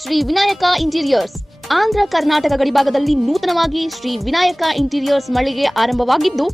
Shri Vinayaka interiors Andhra Karnataka ಗಡಿಭಾಗದಲ್ಲಿ ನೂತನವಾಗಿ Shri Vinayaka interiors ಮಳಿಗೆ ಆರಂಭವಾಗಿದ್ದು,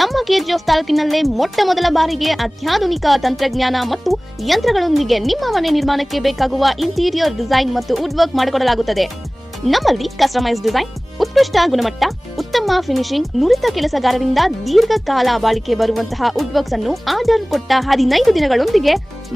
ನಮ್ಮ ಕೆಜಿಎಫ್ ತಾಲೂಕಿನಲ್ಲೇ ಮೊಟ್ಟ ಮೊದಲ ಬಾರಿಗೆ ಅತ್ಯಾಧುನಿಕ ತಂತ್ರಜ್ಞಾನ ಮತ್ತು ಯಂತ್ರಗಳೊಂದಿಗೆ ನಿಮ್ಮ ಮನೆ ನಿರ್ಮಾಣಕ್ಕೆ ಬೇಕಾಗುವ ಇಂಟೀರಿಯರ್ ಡಿಸೈನ್ ಮತ್ತು ವುಡ್ ವರ್ಕ್ ಮಾಡಿಕೊಡಲಾಗುತ್ತದೆ. ನಮ್ಮಲ್ಲಿ ಕಸ್ಟಮೈಸ್ ಡಿಸೈನ್, ಉತ್ಕೃಷ್ಟ ಗುಣಮಟ್ಟ, ಉತ್ತಮ ಫಿನಿಶಿಂಗ್, ನುರಿತ ಕೆಲಸಗಾರರಿಂದ ದೀರ್ಘಕಾಲ ಬಾಳಿಕೆ ಬರುವಂತಹ ವುಡ್ ವರ್ಕ್ಸ್ ಅನ್ನು ಆರ್ಡರ್ ಕೊಟ್ಟ 15 ದಿನಗಳೊಂದಿಗೆ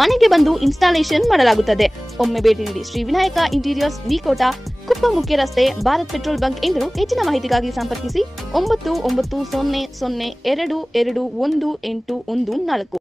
ಮನೆಗೆ ಬಂದು ಇನ್ಸ್ಟಾಲೇಷನ್ ಮಾಡಲಾಗುತ್ತದೆ. ಒಮ್ಮೆ ಭೇಟಿ ನೀಡಿ. ಶ್ರೀ ವಿನಾಯಕ ಇಂಟೀರಿಯರ್ಸ್, ವಿಕೋಟ, ಕುಪ್ಪ ಮುಖ್ಯ ರಸ್ತೆ, ಭಾರತ್ ಪೆಟ್ರೋಲ್ ಬಂಕ್ ಎಂದರು. ಹೆಚ್ಚಿನ ಮಾಹಿತಿಗಾಗಿ ಸಂಪರ್ಕಿಸಿ 9900221814.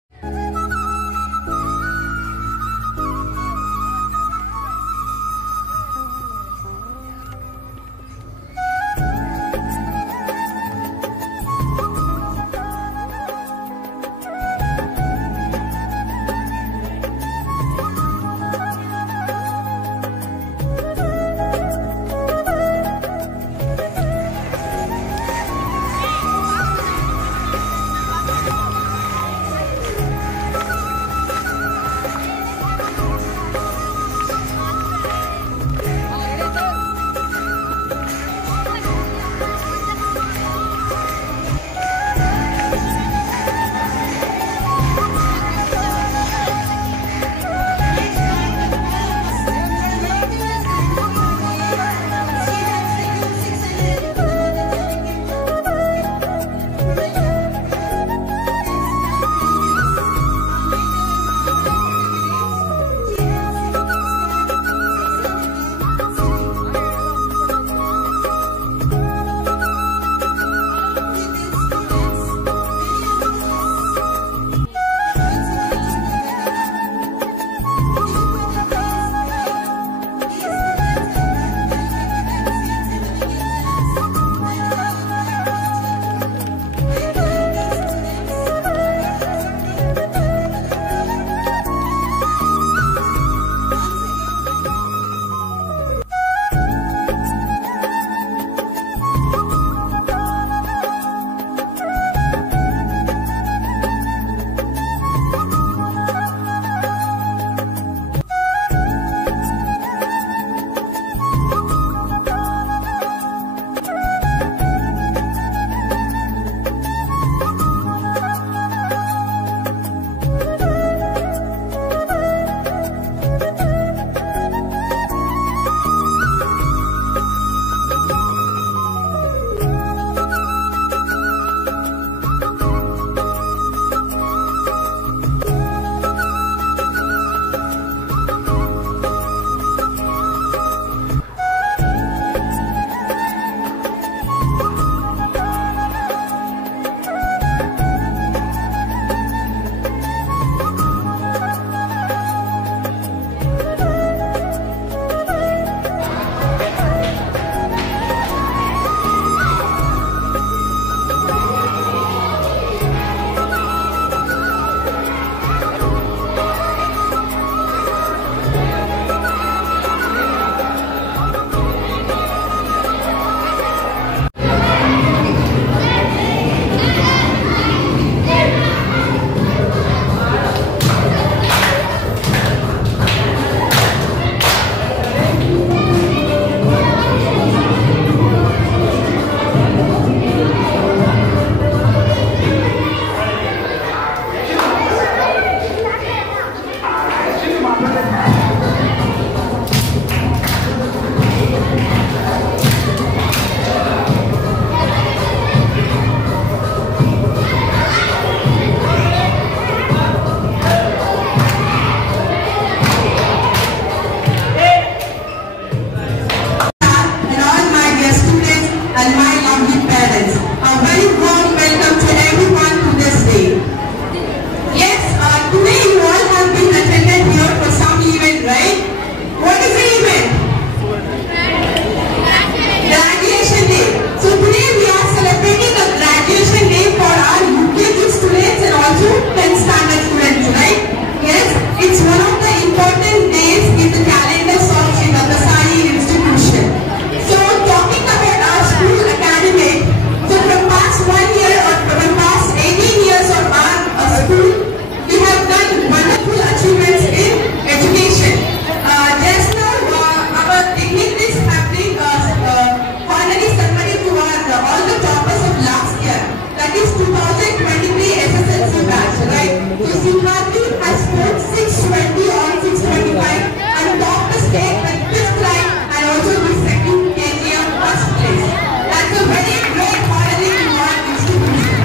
take the fifth line and also the second KTM first place. That's a very great modeling in our institution.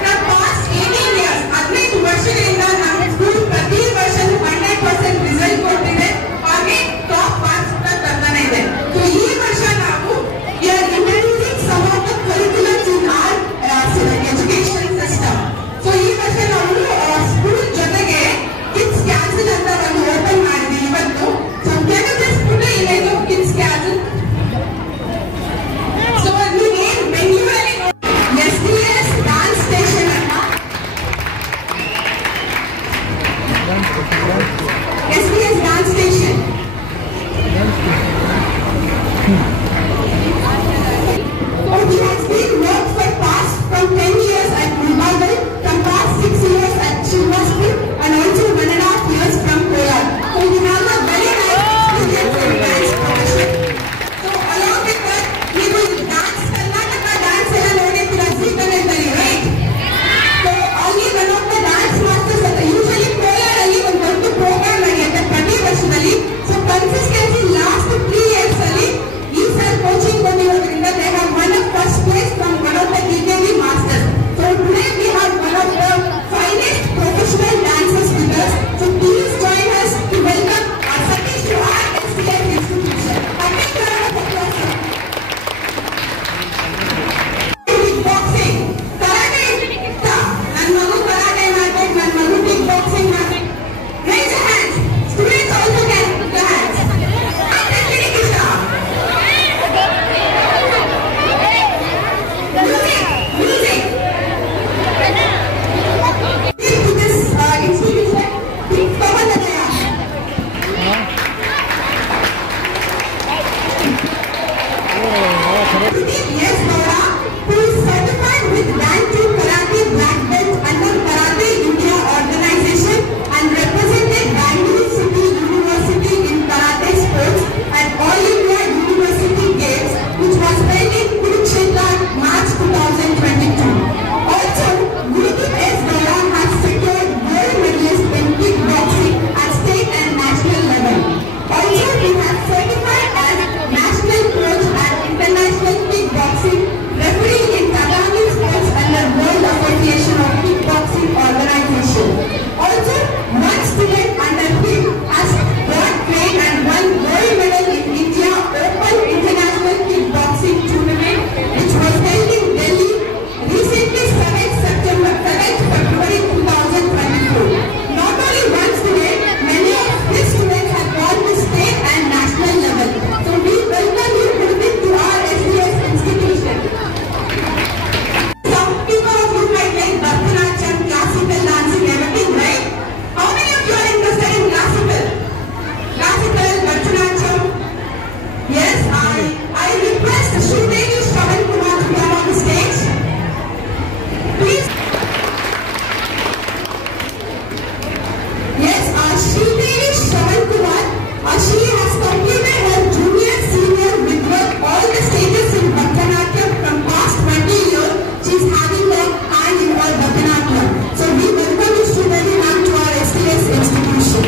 From past 18 years, 18 ವರ್ಷಗಳಿಂದ ನಮ್ಮ ಸ್ಕೂಲ್ ಪ್ರತಿ ವರ್ಷ 100% ರಿಸಲ್ಟ್ ಕೊಟ್ಟಿದೆ, ಹಾಗೆ ಟಾಪ್ ಮಾರ್ಕ್ಸ್ ತರ್ತಾನೆ ಇದೆ. ಸೊ ಈ ವರ್ಷ ನಾವು introducing some of the curriculums in our education system. So ಈ ವರ್ಷ ನಾವು ಸ್ಕೂಲ್ ಜೊತೆಗೆ ಕಿಡ್ಸ್ ಕ್ಯಾನ್ಸಲ್ ಅಂತ ಒಂದು ಓಪನ್ ಮಾಡಿದ್ವಿ ಇವತ್ತು. ಸೊ ಕೆಲವೊಂದಿಷ್ಟು ಇಲ್ಲೇನು ಕಿಡ್ಸ್ ಕ್ಯಾನ್ಸಲ್. ಸೊ ನೀವೇನು ಬೆಂಗಳೂರಲ್ಲಿ SDS ಡಾನ್ಸ್ ಸ್ಟೇಷನ್ ಅಂತ SDS dance station he has been worked for past from 10 years at Mumbai, from past 6 years at Chivaspu, and also 1.5 years from Kolar. So he has a very nice experience in dance profession. So along with that, he will dance Karnataka dance ella nodidira Zee Kannadalli, right? So only one of the dance masters at usually Kolar alli ಒಂದು ದೊಡ್ಡ program ನಡೆಯುತ್ತೆ ಪ್ರತಿ ವರ್ಷದಲ್ಲಿ. So consistency last 3 years ಅಲ್ಲಿ ಈ sir coaching ಬಂದಿರೋದ್ರಿಂದ they have won a first place from one of the DKV masters. So today we have one of the finest professional dancers with us. So please join us to welcome our Satish to our STS institution. Satish, round of applause. Kickboxing, karate is tough. Nan magu karate ಮಾಡ್ಬೇಕು, nan magu kickboxing ಮಾಡ್ಬೇಕು. Raise your hands. Students also can put your hands. Athletics is tough. Music. To this institution, please come on the dais. Yes, Laura, who is certified with Rank 2 Karate Black Belt under Karate India organization and represented Bangalore City University in Karate sports at All India University Games, which was held in Kurukshetra, March 2022. Also, Gurudeep S. Laura has secured gold medalist in kickboxing at state and national level. Also, he has certified as national coach at International Kickboxing, refereeing in Tatami sports under World Association of Kickboxing Organization. Also, one student under him has got great and won gold medal in India Open International Kickboxing Tournament, which was held in Delhi recently 7th February 2024. Not only one student, many of his students have gone to state and national level. So we welcome you to our SDS institution. Some people of you might like Bharatanatyam, classical dancing, everything, right? How many of you are interested in classical? Classical, Bharatanatyam? Yes, I request Sridevi Shravan Kumar to come on the stage. Please. Yes, Sridevi Shravan Kumar, she has completed her junior, senior with all the stages in Bharatanatyam from past 20 years. She is having a hand in her Bharatanatyam. So we welcome you Sridevi ma'am to our STS institution.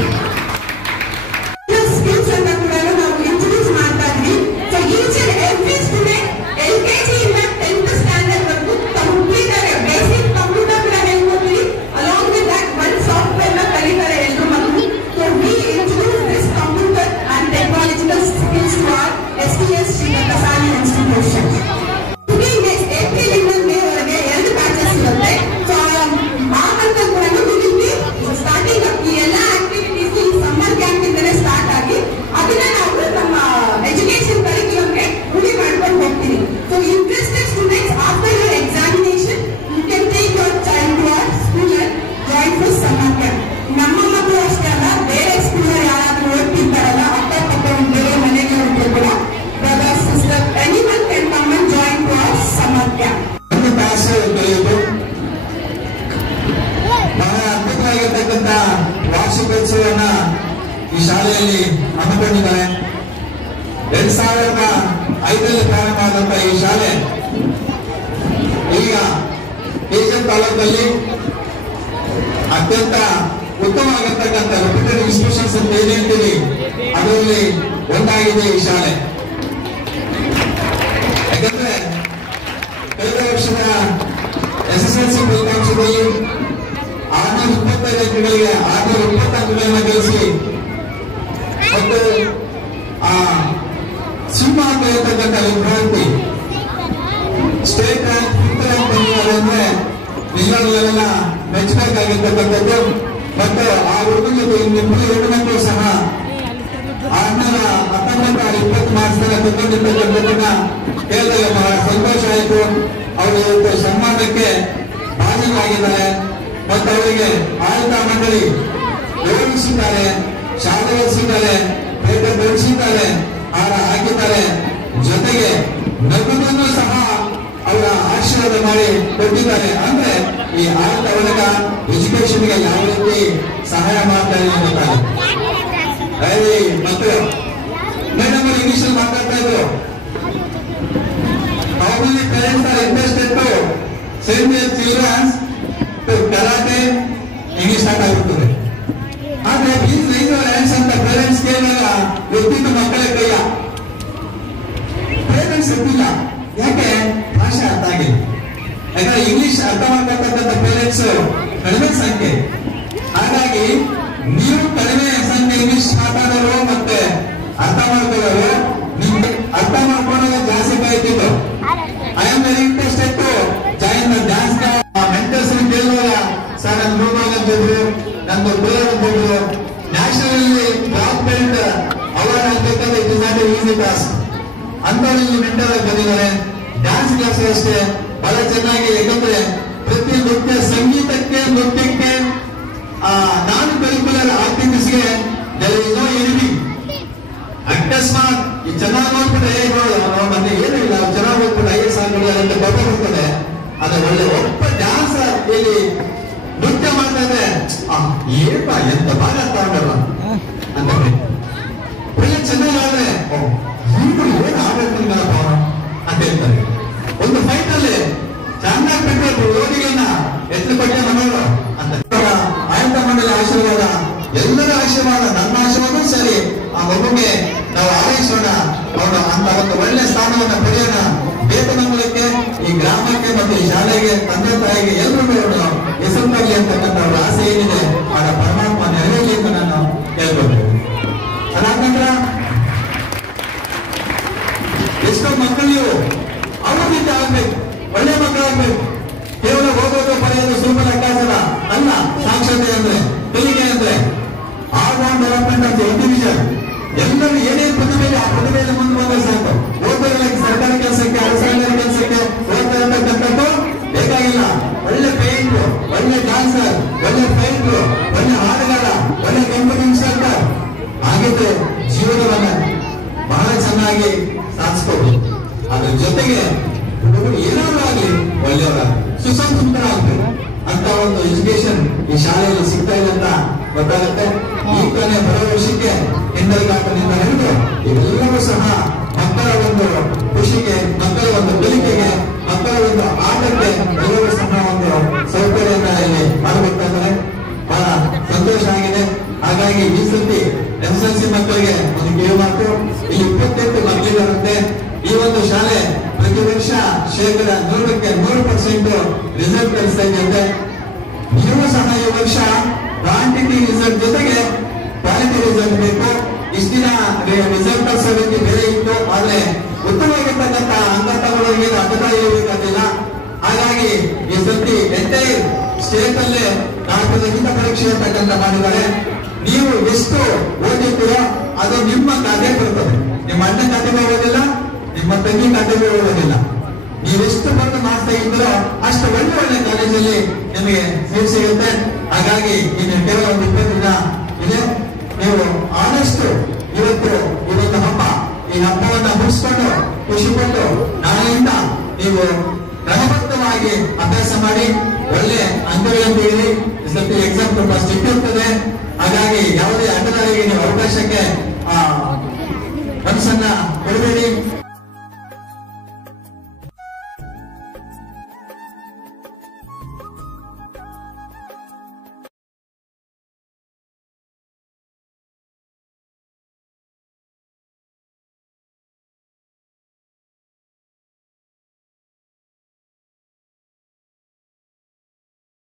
Skills ಅಂತ ಕೂಡ ನಾವು introduce ಮಾಡ್ತಾ ಇದ್ವಿ. So each and every student LKG ಇಂದ 10th standard ವರೆಗೂ complete ಆಗಿ basic computer ಕೂಡ ಹೇಳ್ಕೊಡ್ತೀವಿ. Along with that one software ನ ಕಲಿತಾರೆ ಎಲ್ಲರೂ ಮಕ್ಕಳು. So we introduce this computer and technological skills to our STS Sri Kasani institution. April ಇಂದ ಮೇ ವರೆಗೆ 2 ಬ್ಯಾಚಸ್ ಇರುತ್ತೆ. ಸೊ ಆ ಮಂತ್ ಕೂಡ ಸ್ಟಾರ್ಟಿಂಗ್ ಈ ಎಲ್ಲ ಆಕ್ಟಿವಿಟೀಸ್ ಈ ಸಮ್ಮರ್ ಕ್ಯಾಂಪ್ ಇಂದಲೇ ಸ್ಟಾರ್ಟ್ ಆಗಿ ಅದನ್ನ ನಾವು ನಮ್ಮ ಎಜುಕೇಶನ್ ಕರಿಕ್ಯುಲಮ್ಗೆ ರೂಢಿ ಮಾಡ್ಕೊಂಡು ಹೋಗ್ತೀವಿ. So interested students after your examination you can take your child to our school and join for summer camp. ನಮ್ಮ ಮಕ್ಕಳು ಅಷ್ಟೇ ಅಲ್ಲ, ಬೇರೆ ಸ್ಕೂಲ್ ಯಾರಾದ್ರೂ ಓದ್ತಿರ್ತಾರಲ್ಲ, ಅಕ್ಕಪಕ್ಕ ಬೇರೆ ಮನೆಗೆ ಹೋಗ್ತಾರೆ ಕೂಡ, brother sister anyone can come and join to our summer camp. ಬಹಳ ಅದ್ಭುತವಾಗಿರ್ತಕ್ಕಂಥ ವಾರ್ಷಿಕೋತ್ಸವವನ್ನ ಈ ಶಾಲೆಯಲ್ಲಿ ಹಮ್ಮಿಕೊಂಡಿದ್ದಾರೆ. 2005ರಲ್ಲಿ ಪ್ರಾರಂಭ ಆದಂತ ಈ ಶಾಲೆ ಈಗ ಕೇಶವ ತಾಲೂಕಲ್ಲಿ ಅತ್ಯಂತ ಉತ್ತಮವಾಗಿರ್ತಕ್ಕಂಥ ರೆಪ್ಯೂಟೆಡ್ ಇನ್ಸ್ಟಿಟ್ಯೂಷನ್ಸ್ ಅಂತ ಏನ್ ಹೇಳ್ತೀವಿ ಅದರಲ್ಲಿ ಒಂದಾಗಿದೆ ಈ ಶಾಲೆ. ಯಾಕಂದ್ರೆ ಕಳೆದ ವರ್ಷದ SSLC ಫಲಿತಾಂಶದಲ್ಲಿ 625 ಅಂಕಗಳಿಗೆ 620 ಅಂಕಗಳನ್ನ ಗಳಿಸಿ ಮತ್ತು ಆ ಸಿಂಹ ಅಂತ ಇರ್ತಕ್ಕಂಥ ವಿದ್ಯಾರ್ಥಿ ಸ್ಟೇಟ್ ರ್ಯಾಂಕ್ 5th ರ್ಯಾಂಕ್ ಬಂದಿದ್ದಾರೆ ಅಂದ್ರೆ ನಿಜವಾಗ್ಲೆಲ್ಲ ಮೆಚ್ಚಬೇಕಾಗಿರ್ತಕ್ಕಂಥದ್ದು. ಮತ್ತು ಆ ಹುಡುಗನ ಜೊತೆ ಇನ್ನಿಬ್ಬರು ಎರಡು ಮಕ್ಕಳು ಸಹ 1920 ಮಾರ್ಕ್ಸ್ ತಗೊಂಡಿರ್ತಕ್ಕಂಥದ್ದನ್ನ ಕೇಳಿದಾಗ ಬಹಳ ಸಂತೋಷ ಆಯಿತು. ಅವರು ಇವತ್ತು ಸನ್ಮಾನಕ್ಕೆ ಭಾಜನರಾಗಿದ್ದಾರೆ ಮತ್ತು ಅವರಿಗೆ ಆಡಳಿತ ಮಂಡಳಿ ಗೌರವಿಸಿದ್ದಾರೆ, ಶಾಲೆ ಒಲಿಸಿದ್ದಾರೆ, ಪೇಟ ಬೆಳೆಸಿದ್ದಾರೆ, ಹಾರ ಹಾಕಿದ್ದಾರೆ. ಜೊತೆಗೆ ನಗದನ್ನು ಸಹ ಅವರ ಆಶೀರ್ವಾದ ಮಾಡಿ ಕೊಟ್ಟಿದ್ದಾರೆ. ಅಂದ್ರೆ ಈ ಆಡಳಿತ ವರ್ಗ ಎಜುಕೇಶನ್ಗೆ ಯಾವ ರೀತಿ ಸಹಾಯ ಮಾಡ್ತಾರೆ ಗೊತ್ತಾಗುತ್ತೆ. ಮತ್ತೆ ಮೇಡಮ್ ಅವರು ಇಂಗ್ಲಿಷ್ ಅಲ್ಲಿ ಮಾತಾಡ್ತಾ ಇದ್ರು. How many parents are interested to send their children to karate? English start ಆಗುತ್ತದೆ. ಆದ್ರೆ ಪ್ಲೀಸ್ ರೈಸ್ ಯುವರ್ ಹ್ಯಾಂಡ್ಸ್ ಅಂತ ಪೇರೆಂಟ್ಸ್ ಕೇಳಿದಾಗ ಗೊತ್ತಿತ್ತು ಮಕ್ಕಳ ಕೈಯ ಪೇರೆಂಟ್ಸ್ ಗೊತ್ತಿಲ್ಲ. ಯಾಕೆ? ಭಾಷೆ ಅರ್ಥ ಆಗಿಲ್ಲ. ಯಾಕಂದ್ರೆ ಇಂಗ್ಲಿಷ್ ಅರ್ಥ ಮಾಡ್ತಕ್ಕಂಥ ಪೇರೆಂಟ್ಸ್ ಕಡಿಮೆ ಸಂಖ್ಯೆ. ಹಾಗಾಗಿ ನೀವು ಕಡಿಮೆ ಸಂಖ್ಯೆ ಇಂಗ್ಲಿಷ್ ಮಾತಾಡೋರು ಮತ್ತೆ ಅರ್ಥ ಮಾಡ್ಕೊಳ್ಳೋರು ನಿಮ್ಗೆ ಅರ್ಥ ಮಾಡ್ಕೊಳ್ಳೋದು ಜಾಸ್ತಿ ಕಾಯ್ತಿದ್ರು. I am very interested to join the dance mentors ಕೇಳುವಾಗ ಸರ್ ನನ್ನ ರೂಮಲ್ಲಿ ಅಂತಿದ್ರು, ನಂದು ಪ್ರೇಯರ್ ಅಂತಿದ್ರು. ನ್ಯಾಷನಲ್ ಬ್ಲಾಕ್ ಬೆಲ್ಟ್ ಅವಾರ್ಡ್ ಆಗ್ಬೇಕಂದ್ರೆ it is not easy task. ಅಂತವರಲ್ಲಿ ಮೆಂಟರ್ ಆಗಿ ಬಂದಿದ್ದಾರೆ. ಡ್ಯಾನ್ಸ್ ಕ್ಲಾಸ್ ಅಷ್ಟೇ ಬಹಳ ಚೆನ್ನಾಗಿ. ಯಾಕಂದ್ರೆ ಪ್ರತಿ ಸಂಗೀತಕ್ಕೆ ನೃತ್ಯಕ್ಕೆ ನಾನ್ ಕರಿಕ್ಯುಲರ್ ಆಕ್ಟಿವಿಟೀಸ್ಗೆ ನೋ ಎನಿಮಿ. ಅಕಸ್ಮಾತ್ ಈ ಚೆನ್ನಾಗಿ ನೋಡ್ಬಿಟ್ರೆ ಮತ್ತೆ ಏನೂ ಇಲ್ಲ, ಚೆನ್ನಾಗಿ ಹೋಗ್ಬಿಟ್ಟು IAS ಆಗ್ಬಿಡ್ತಾರೆ ಅಂತ ಗೊತ್ತಾಗ್ತದೆ. ಅದು ಒಳ್ಳೆ ಒಬ್ಬ ಡ್ಯಾನ್ಸ್ ಇಲ್ಲಿ ನೃತ್ಯ ಮಾಡ್ತಾ ಇದ್ರೆ ಏಪ ಎಂತ ಭಾಗ ತಗೊಂಡಲ್ಲ ಅಂತ ಒಳ್ಳೆ ಚೆನ್ನಾಗಿ ಆದ್ರೆ ಏನು ಆಗ್ಬೇಕು ಅಂತ ಹೇಳ್ತಾರೆ. ಒಂದು ಫೈಟ್ ಅಲ್ಲಿ ಚೆನ್ನಾಗಿ ಬಿಟ್ಟು ರೋಗಿಗಳನ್ನ ಎತ್ತು ಕೊಟ್ಟೆ ಮನೋರು ಅಂತ ಆಡಳಿತ ಮಂಡಳಿ ಆಶೀರ್ವಾದ, ಎಲ್ಲರ ಆಶೀರ್ವಾದ, ನನ್ನ ಆಶೀರ್ವಾದ ಸರಿ. ಆ ಮಗುಗೆ ನಾವು ಆರೈಸೋಣ, ಅವನು ಅಂತ ಒಂದು ಒಳ್ಳೆ ಸ್ಥಾನವನ್ನ ಪಡೆಯೋಣ. ವೇತನಕ್ಕೆ ಈ ಗ್ರಾಮಕ್ಕೆ ಮತ್ತು ಈ ಶಾಲೆಗೆ ತಂದೆ ತಾಯಿಗೆ ಎಲ್ಲರೂ ಹೆಸರು ತರಲಿ ಅಂತಕ್ಕಂಥ ಅವರ ಆಸೆ ಏನಿದೆ ಆಗ ಪರಮಾತ್ಮ ನೆರವೇರಲಿ ಅಂತ ನಾನು ಹೇಳ್ಕೊಳ್ತೇನೆ. ಅದಾದ ನಂತರ ಎಷ್ಟೋ ಮಕ್ಕಳು ಅವರಿಂದ ಆಗ್ಬೇಕು, ಒಳ್ಳೆ ಮಕ್ಕಳಾಗ್ಬೇಕು. ಕೇವಲ ಓದೋದು ಬರೆಯೋದು ಸುಲಭ ಲೆಕ್ಕಾಚಾರ ಅಲ್ಲ. ಸಾಕ್ಷರತೆ ಅಂದ್ರೆ ಕಲಿಕೆ ಅಂದ್ರೆ all round development of individual. ಎಲ್ಲರೂ ಏನೇನು ಪ್ರತಿಭೆ ಇದೆ ಆ ಪ್ರತಿಭೆಯನ್ನು ಮುಂದೆ ಬಂದ್ರೆ ಸಾಕು. ಓದೋದಕ್ಕೆ ಸರ್ಕಾರಿ ಕೆಲಸಕ್ಕೆ ಅರಸಾಂಗರ ಕೆಲಸಕ್ಕೆ ಓದ್ತಾ ಇರತಕ್ಕಂಥದ್ದು ಬೇಕಾಗಿಲ್ಲ. ಒಳ್ಳೆ ಪೇಂಟ್, ಒಳ್ಳೆ ಡ್ಯಾನ್ಸರ್, ಒಳ್ಳೆ ಪೇಂಟ್ರು, ಒಳ್ಳೆ ಹಾಡುಗಾರ, ಒಳ್ಳೆ ಕಂಪನಿ ಇನ್ಸ್ಟ್ರಕ್ಟರ್ ಆಗಿದ್ರೆ ಜೀವನವನ್ನ ಬಹಳ ಚೆನ್ನಾಗಿ ಸಾಧಿಸ್ಕೋಬಹುದು. ಅದ್ರ ಜೊತೆಗೆ ಹುಡುಗರು ಏನಾದ್ರೂ ಆಗಲಿ ಒಳ್ಳೆಯವರಾಗಲಿ, ಸುಸಂಸ್ಕೃತರಾಗಬೇಕು ಅಂತ ಒಂದು ಎಜುಕೇಶನ್ ಈ ಶಾಲೆಯಲ್ಲಿ ಸಿಗ್ತಾ ಇದೆ ಅಂತ ಗೊತ್ತಾಗುತ್ತೆ. ಈ ಕೊನೆ ಬರೋ ವರ್ಷಕ್ಕೆ ಹಿಂದಲ್ಗಾಟದಿಂದ ಹಿಡಿದು ಇವೆಲ್ಲವೂ ಸಹ ಮಕ್ಕಳ ಒಂದು ಖುಷಿಗೆ, ಮಕ್ಕಳ ಒಂದು ಕಲಿಕೆಗೆ, ಮಕ್ಕಳ ಒಂದು ಆಟಕ್ಕೆ ಎಲ್ಲರೂ ಸಹ ಒಂದು ಸೌಕರ್ಯನ ಇಲ್ಲಿ ಮಾಡಿಕೊಡ್ತಾ ಇದ್ದಾರೆ. ಬಹಳ ಸಂತೋಷ ಆಗಿದೆ. ಹಾಗಾಗಿ ಈ ಸತಿ SSLC ಮಕ್ಕಳಿಗೆ ಒಂದು ಕಿವಿ ಮಾತು, ಇಲ್ಲಿ 28 ಮಕ್ಕಳಿರುತ್ತೆ. ಈ ಒಂದು ಶಾಲೆ ಪ್ರತಿ ವರ್ಷ 100% ರಿಸಲ್ಟ್ ಕಳಿಸ್ತಾ ಇದೆ. ನೀವು ಸಹ ಈ ವರ್ಷ ಕ್ವಾಂಟಿಟಿ ರಿಸಲ್ಟ್ ಜೊತೆಗೆ ಕ್ವಾಲಿಟಿ ರಿಸಲ್ಟ್ ಬೇಕು. ಇಷ್ಟ ದಿನ ರಿಸಲ್ಟ್ ಕಳಿಸೋದಕ್ಕೆ ಬೇರೆ ಇತ್ತು, ಆದ್ರೆ ಉತ್ತಮವಾಗಿರ್ತಕ್ಕಂಥ ಅಂಕ ತಗೊಳ್ಳೋರಿಗೆ ಅಗತ್ಯ ಇರಬೇಕಾಗಿಲ್ಲ. ಹಾಗಾಗಿ ಈ ಸತಿ ಎಂಟೈರ್ ಸ್ಟೇಟ್ ಅಲ್ಲೇ 4 ಲಿಖಿತ ಪರೀಕ್ಷೆ ಅಂತಕ್ಕಂಥ ಮಾಡಿದ್ದಾರೆ. ನೀವು ಎಷ್ಟು ಓದಿರ್ತೀರೋ ಅದು ನಿಮ್ಮ ಖಾತೆ ಬರ್ತದೆ. ನಿಮ್ಮ ಅಣ್ಣ ಖಾತೆಗೆ ಓದೋದಿಲ್ಲ, ನಿಮ್ಮ ತಂಗಿ ಖಾತೆಗೆ ಓದೋದಿಲ್ಲ. ನೀವೆಷ್ಟು ಬಂದು ಮಾರ್ಕ್ಸ್ ತೆಗಿತೀರೋ ಅಷ್ಟು ಒಳ್ಳೆ ಒಳ್ಳೆ ಕಾಲೇಜಲ್ಲಿ ನಿಮಗೆ ಸೀಟ್ ಸಿಗುತ್ತೆ. ಹಾಗಾಗಿ ಇನ್ನು ಕೇವಲ ಒಂದು 20 ದಿನ ಇದೆ. ನೀವು ಆದಷ್ಟು ಇವತ್ತು ಹಬ್ಬ, ಈ ಹಬ್ಬವನ್ನ ಮುಗಿಸ್ಕೊಂಡು ಖುಷಿಪಟ್ಟು ನಾಳೆಯಿಂದ ನೀವು ಕ್ರಮಬದ್ಧವಾಗಿ ಅಭ್ಯಾಸ ಮಾಡಿ ಒಳ್ಳೆ ಅಂಕಗಳನ್ನು ತೆಗೆದು ಈ ಸತಿ ಎಕ್ಸಾಮ್ ತುಂಬಾ ಸ್ಟ್ರಿಕ್ಟ್ ಇರ್ತದೆ.